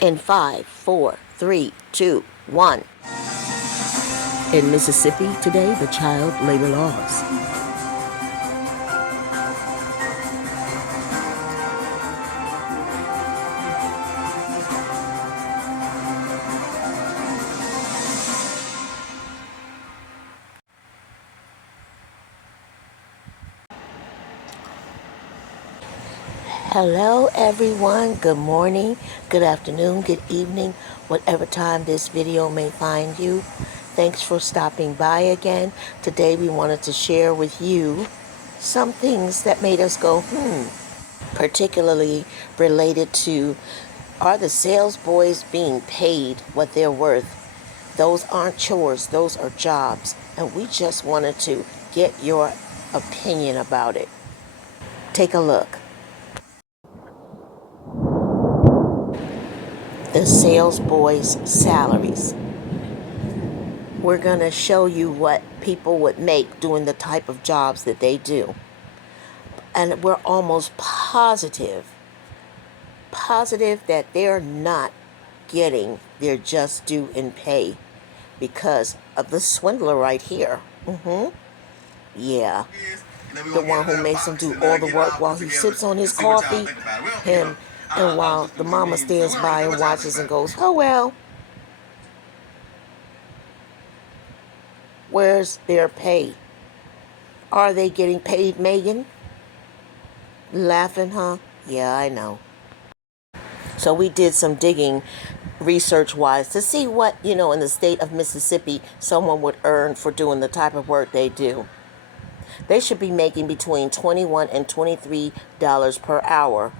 In 5, 4, 3, 2, 1. In Mississippi today, the child labor laws. Hello everyone, good morning, good afternoon, good evening, whatever time this video may find you. Thanks for stopping by again. Today we wanted to share with you some things that made us go, particularly related to, are the sales boys being paid what they're worth? Those aren't chores, those are jobs. And we just wanted to get your opinion about it. Take a look. The sales boys' salaries. We're going to show you what people would make doing the type of jobs that they do. And we're almost positive that they're not getting their just due in pay because of the swindler right here. Yeah. The one who makes him do all the work while he sips on his coffee, him, and while the mama stands by and watches and goes, oh well. Where's their pay? Are they getting paid, Megan? Laughing, huh? Yeah, I know. So we did some digging research-wise to see what, in the state of Mississippi, someone would earn for doing the type of work they do. They should be making between $21 and $23 per hour.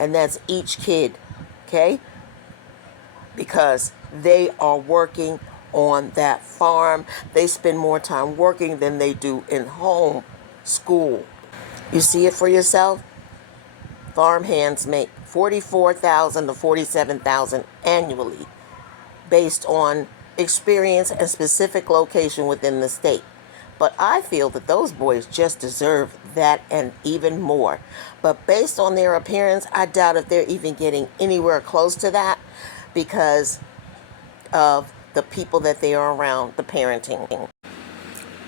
And that's each kid, okay? Because they are working on that farm. They spend more time working than they do in home school. You see it for yourself? Farm hands make $44,000 to $47,000 annually based on experience and specific location within the state. But I feel that those boys just deserve that and even more. But based on their appearance, I doubt if they're even getting anywhere close to that because of the people that they are around, the parenting.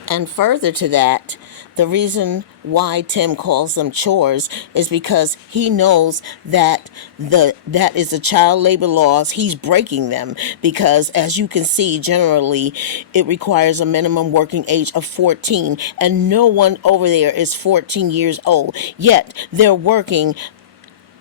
And further to that, the reason why Tim calls them chores is because he knows that that is the child labor laws. He's breaking them because, as you can see, generally it requires a minimum working age of 14, and no one over there is 14 years old. Yet they're working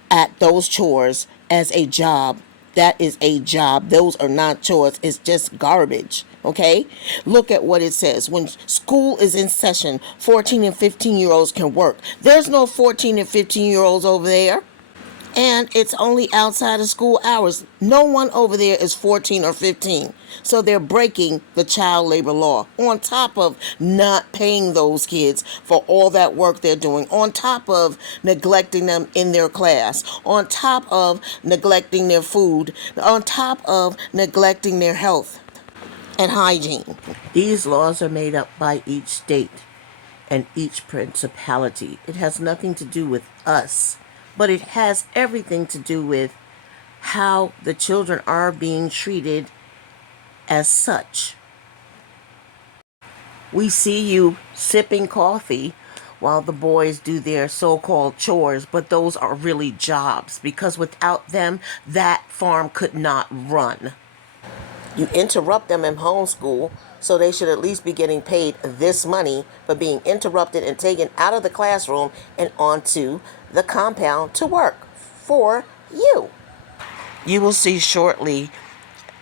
at those chores as a job. That is a job. Those are not chores. It's just garbage. Okay? Look at what it says. When school is in session, 14 and 15-year-olds can work. There's no 14 and 15-year-olds over there. And it's only outside of school hours. No one over there is 14 or 15. So they're breaking the child labor law. On top of not paying those kids for all that work they're doing. On top of neglecting them in their class. On top of neglecting their food. On top of neglecting their health and hygiene. These laws are made up by each state and each principality. It has nothing to do with us. But it has everything to do with how the children are being treated as such. We see you sipping coffee while the boys do their so-called chores, but those are really jobs because without them, that farm could not run. You interrupt them in homeschool, so they should at least be getting paid this money for being interrupted and taken out of the classroom and onto the compound to work for you. You will see shortly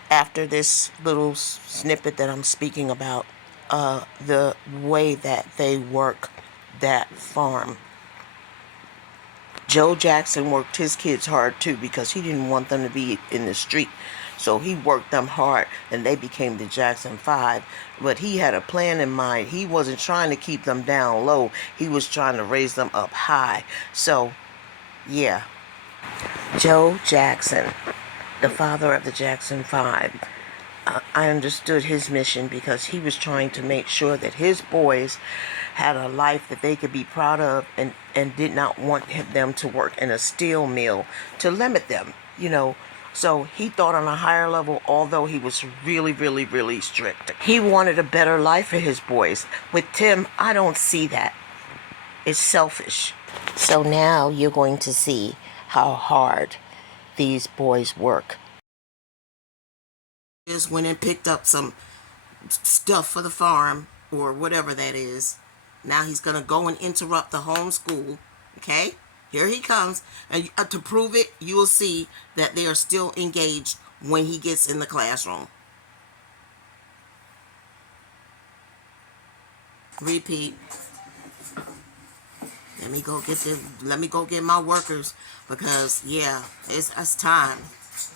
after this little snippet that I'm speaking about the way that they work that farm. Joe Jackson worked his kids hard too because he didn't want them to be in the street. So he worked them hard and they became the Jackson 5. But he had a plan in mind. He wasn't trying to keep them down low. He was trying to raise them up high. So, yeah. Joe Jackson, the father of the Jackson 5. I understood his mission because he was trying to make sure that his boys had a life that they could be proud of and did not want them to work in a steel mill to limit them, So he thought on a higher level, although he was really, really, really strict. He wanted a better life for his boys. With Tim, I don't see that. It's selfish. So now you're going to see how hard these boys work. Just went and picked up some stuff for the farm or whatever that is. Now he's going to go and interrupt the home school. Okay? Here he comes. And to prove it, you will see that they are still engaged when he gets in the classroom. Repeat. Let me go get my workers because yeah, it's time.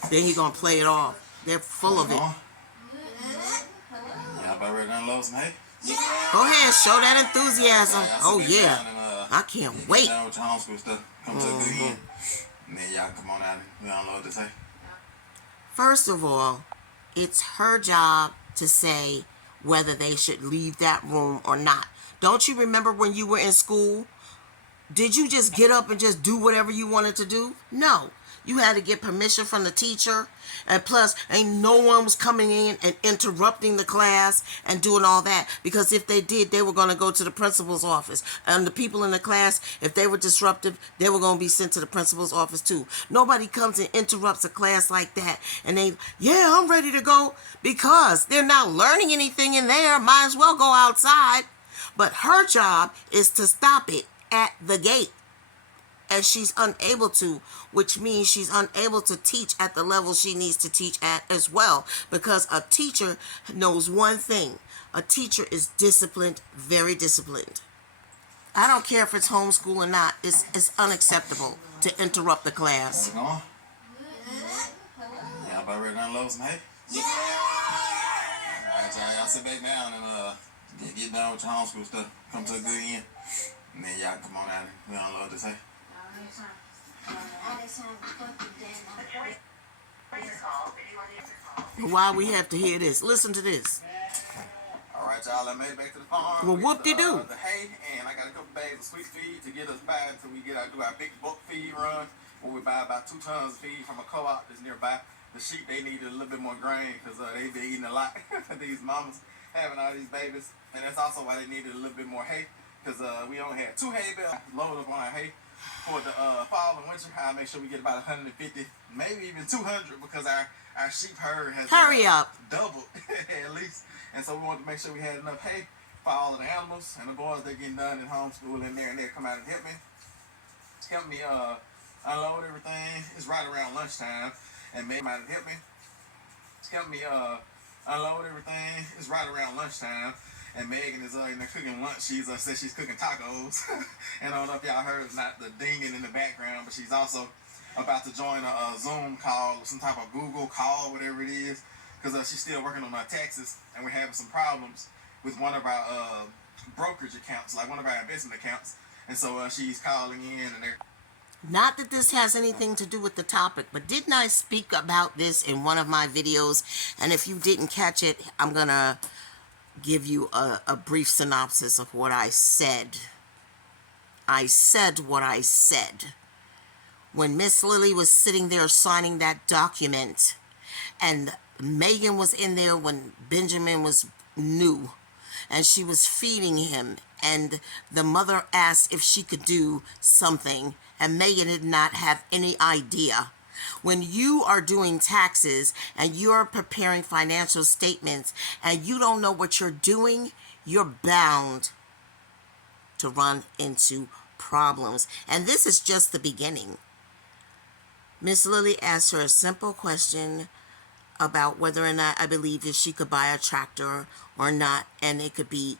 Then he gonna play it off. They're full of it. Y'all about ready to unload some hay? Go ahead, show that enthusiasm. Oh yeah. And, I can't wait. Down with your homeschool stuff. Come to a good end. And then y'all come on out and we unload this hay. First of all, it's her job to say whether they should leave that room or not. Don't you remember when you were in school? Did you just get up and just do whatever you wanted to do? No. You had to get permission from the teacher. And plus, ain't no one was coming in and interrupting the class and doing all that. Because if they did, they were going to go to the principal's office. And the people in the class, if they were disruptive, they were going to be sent to the principal's office too. Nobody comes and interrupts a class like that. And yeah, I'm ready to go. Because they're not learning anything in there. Might as well go outside. But her job is to stop it at the gate. And she's unable to, which means she's unable to teach at the level she needs to teach at as well. Because a teacher knows one thing. A teacher is disciplined, very disciplined. I don't care if it's homeschool or not. It's unacceptable to interrupt the class. How's it going? Y'all about ready to unload some hay? Alright, y'all sit back down and get done with your homeschool stuff. Come to a good end. And then y'all come on out and we unload this hay. Why we have to hear this? Listen to this. Alright, y'all, I made it back to the farm. Well, whoop-de-doo. The hay, and I got a couple bags of sweet feed to get us by until we do our big bulk feed run, where we buy about 2 tons of feed from a co-op that's nearby. The sheep, they needed a little bit more grain because they've been eating a lot. These mamas having all these babies, and that's also why they needed a little bit more hay because we only had 2 hay bales loaded up on our hay. For the fall and winter, I'll make sure we get about 150, maybe even 200, because our sheep herd has doubled at least. And so we wanted to make sure we had enough hay for all of the animals. And the boys, they're getting done in homeschool in there, and they'll come out and help me unload everything. It's right around lunchtime, and Meg might help me unload everything. It's right around lunchtime. And Megan is in there cooking lunch. She says she's cooking tacos. And I don't know if y'all heard, it's not the dinging in the background, but she's also about to join a Zoom call or some type of Google call, whatever it is, because she's still working on our taxes, and we're having some problems with one of our brokerage accounts, like one of our investment accounts. And so she's calling in, and they're... Not that this has anything to do with the topic, but didn't I speak about this in one of my videos? And if you didn't catch it, I'm going to give you a brief synopsis of what I said. I said what I said. When Miss Lily was sitting there signing that document, and Megan was in there when Benjamin was new, and she was feeding him, and the mother asked if she could do something, and Megan did not have any idea. When you are doing taxes and you're preparing financial statements and you don't know what you're doing, you're bound to run into problems. And this is just the beginning. Miss Lily asked her a simple question about whether or not I believe if she could buy a tractor or not, and it could be,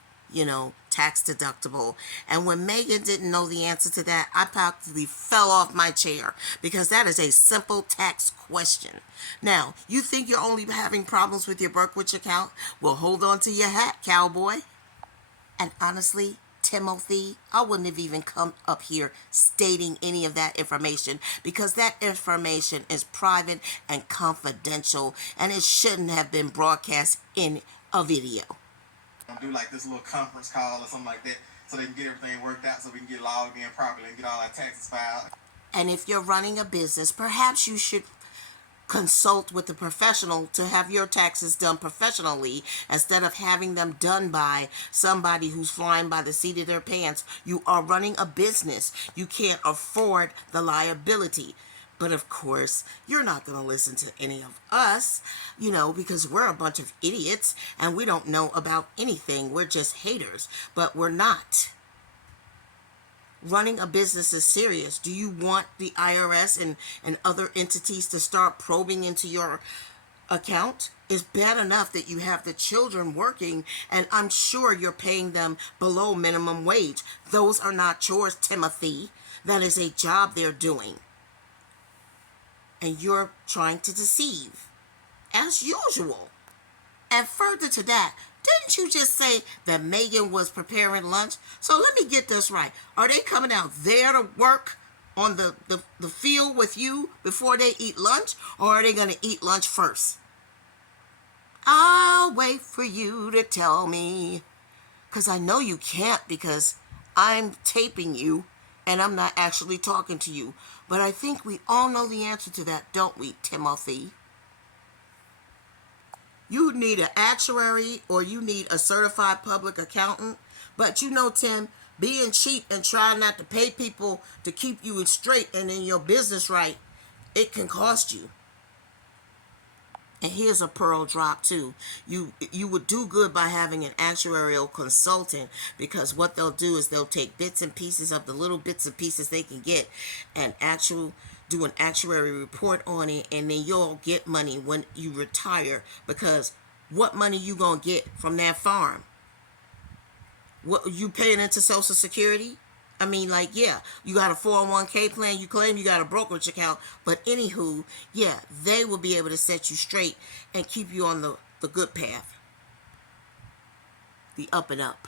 tax deductible. And when Megan didn't know the answer to that, I practically fell off my chair, because that is a simple tax question. Now, you think you're only having problems with your brokerage account? Well, hold on to your hat, cowboy. And honestly, Timothy, I wouldn't have even come up here stating any of that information, because that information is private and confidential, and it shouldn't have been broadcast in a video. Do like this little conference call or something like that, so they can get everything worked out, so we can get logged in properly and get all our taxes filed. And if you're running a business, perhaps you should consult with a professional to have your taxes done professionally instead of having them done by somebody who's flying by the seat of their pants. You are running a business. You can't afford the liability. But of course, you're not going to listen to any of us, because we're a bunch of idiots and we don't know about anything. We're just haters, but we're not. Running a business is serious. Do you want the IRS and other entities to start probing into your account? It's bad enough that you have the children working, and I'm sure you're paying them below minimum wage. Those are not chores, Timothy. That is a job they're doing. And you're trying to deceive, as usual. And further to that, didn't you just say that Megan was preparing lunch? So let me get this right. Are they coming out there to work on the field with you before they eat lunch? Or are they going to eat lunch first? I'll wait for you to tell me. Because I know you can't, because I'm taping you and I'm not actually talking to you. But I think we all know the answer to that, don't we, Timothy? You need an actuary or you need a certified public accountant. But Tim, being cheap and trying not to pay people to keep you straight and in your business right, it can cost you. And here's a pearl drop too. You would do good by having an actuarial consultant, because what they'll do is they'll take bits and pieces of the little bits and pieces they can get and do an actuary report on it, and then you'll get money when you retire, because what money you gonna get from that farm? What you paying into Social Security? I mean, yeah, you got a 401k plan, you claim you got a brokerage account, but anywho, yeah, they will be able to set you straight and keep you on the good path, the up and up.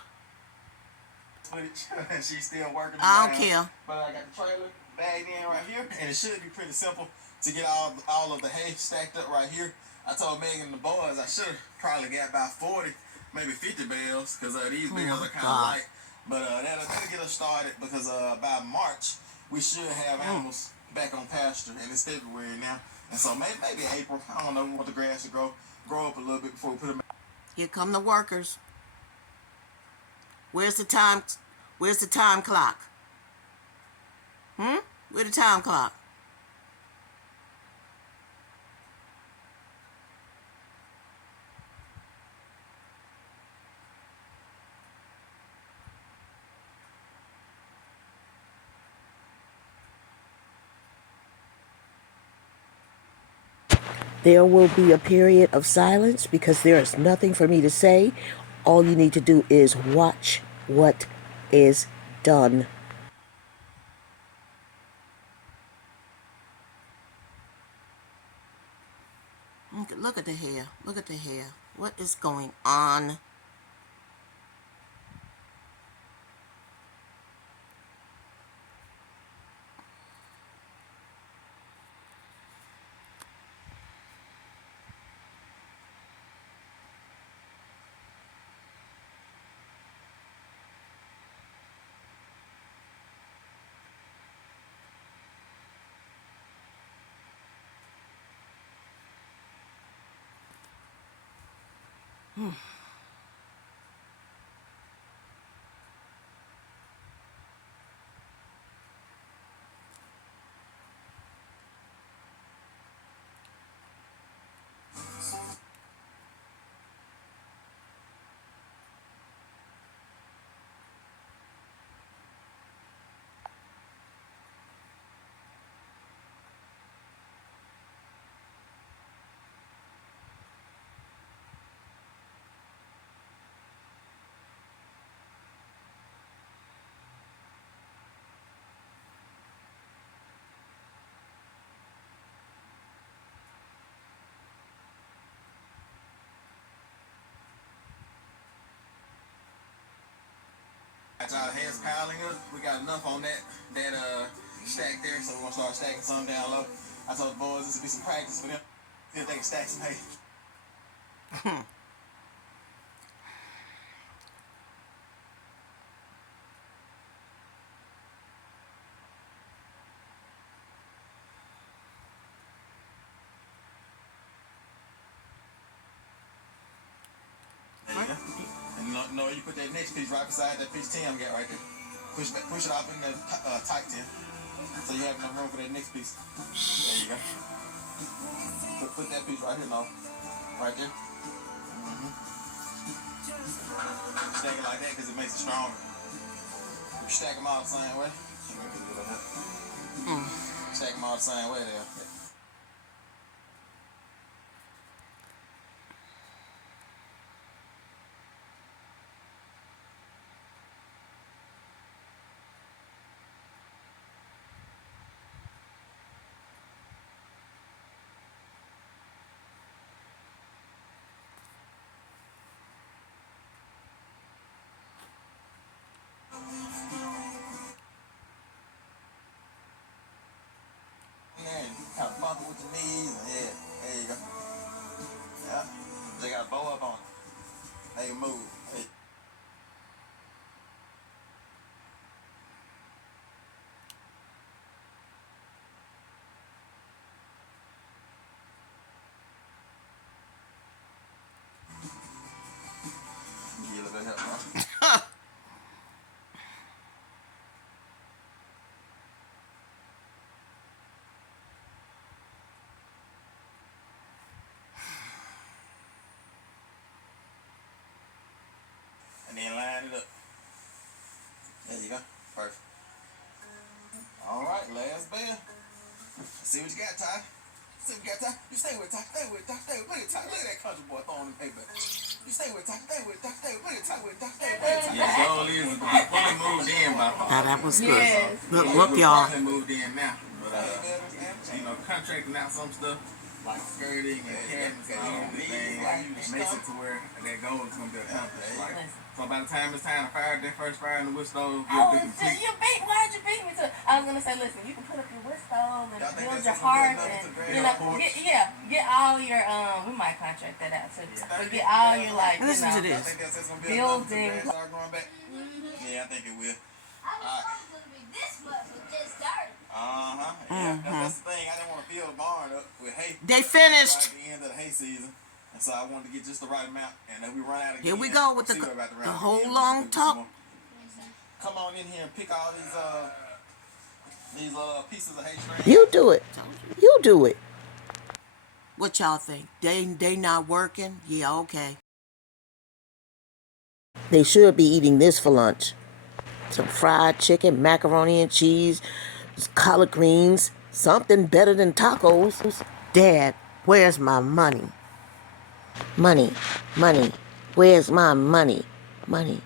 She's still working. I don't care. But I got the trailer bagged in right here, and it should be pretty simple to get all of the hay stacked up right here. I told Megan and the boys I should have probably got about 40, maybe 50 bales, because these bales are kind of light. But that'll get us started, because by March we should have animals back on pasture, and it's February now, and so maybe April. I don't know. We want the grass to grow up a little bit before we put them. Here come the workers. Where's the time? Where's the time clock? Where's the time clock? There will be a period of silence because there is nothing for me to say. All you need to do is watch what is done. Look at the hair. Look at the hair. What is going on? Got y'all hands piling up. We got enough on that stack there, so we're gonna start stacking some down low. I told the boys this will be some practice for them. See if they can stack some hay. No, you put that next piece right beside that piece 10 got right there. Push it off in that tight 10. So you have enough room for that next piece. There you go. Put that piece right here, no. Right there. Stack it like that because it makes it stronger. If you stack them all the same way. Stack them all the same way there. Kind of bump it with your knees. Yeah, there you go. Yeah. They got a bow up on it. They can move. Hey. Give you a little bit of help, huh? And then line it up. There you go. Perfect. All right, last bell. See what you got, Ty. See what you got, Ty. You stay with Ty. Stay with Ty. Stay with Ty. Look at that country boy throwing the paper. You stay with Ty. Stay with Ty. Stay with Ty. With Ty. Stay with Ty. Yeah, the goal is to be fully moved in by Now that was good. Yes. Look, y'all. Fully moved in now. But, contracting out some stuff like skirting and cabinets and all these things makes it to where that goal is going to be accomplished. Like, so by the time it's time to fire that first fire in the wood stove, you'll be complete. Why'd you beat me to? I was gonna say, listen, you can put up your wood stove and build your heart and get all your we might contract that out too. But get all your Listen to this. buildings. Yeah, I think it will. This much was just dirt. Yeah, that's the thing. I didn't want to fill the barn up with hay. They finished. Right at the end of the hay season. And so I wanted to get just the right amount. And then we run out again. Here we go with the whole long talk. Come on in here and pick all these pieces of hay string. You do it. You do it. What y'all think? They not working? Yeah, okay. They should be eating this for lunch. Some fried chicken, macaroni and cheese, collard greens, something better than tacos. Dad, where's my money? Money, money. Where's my money? Money.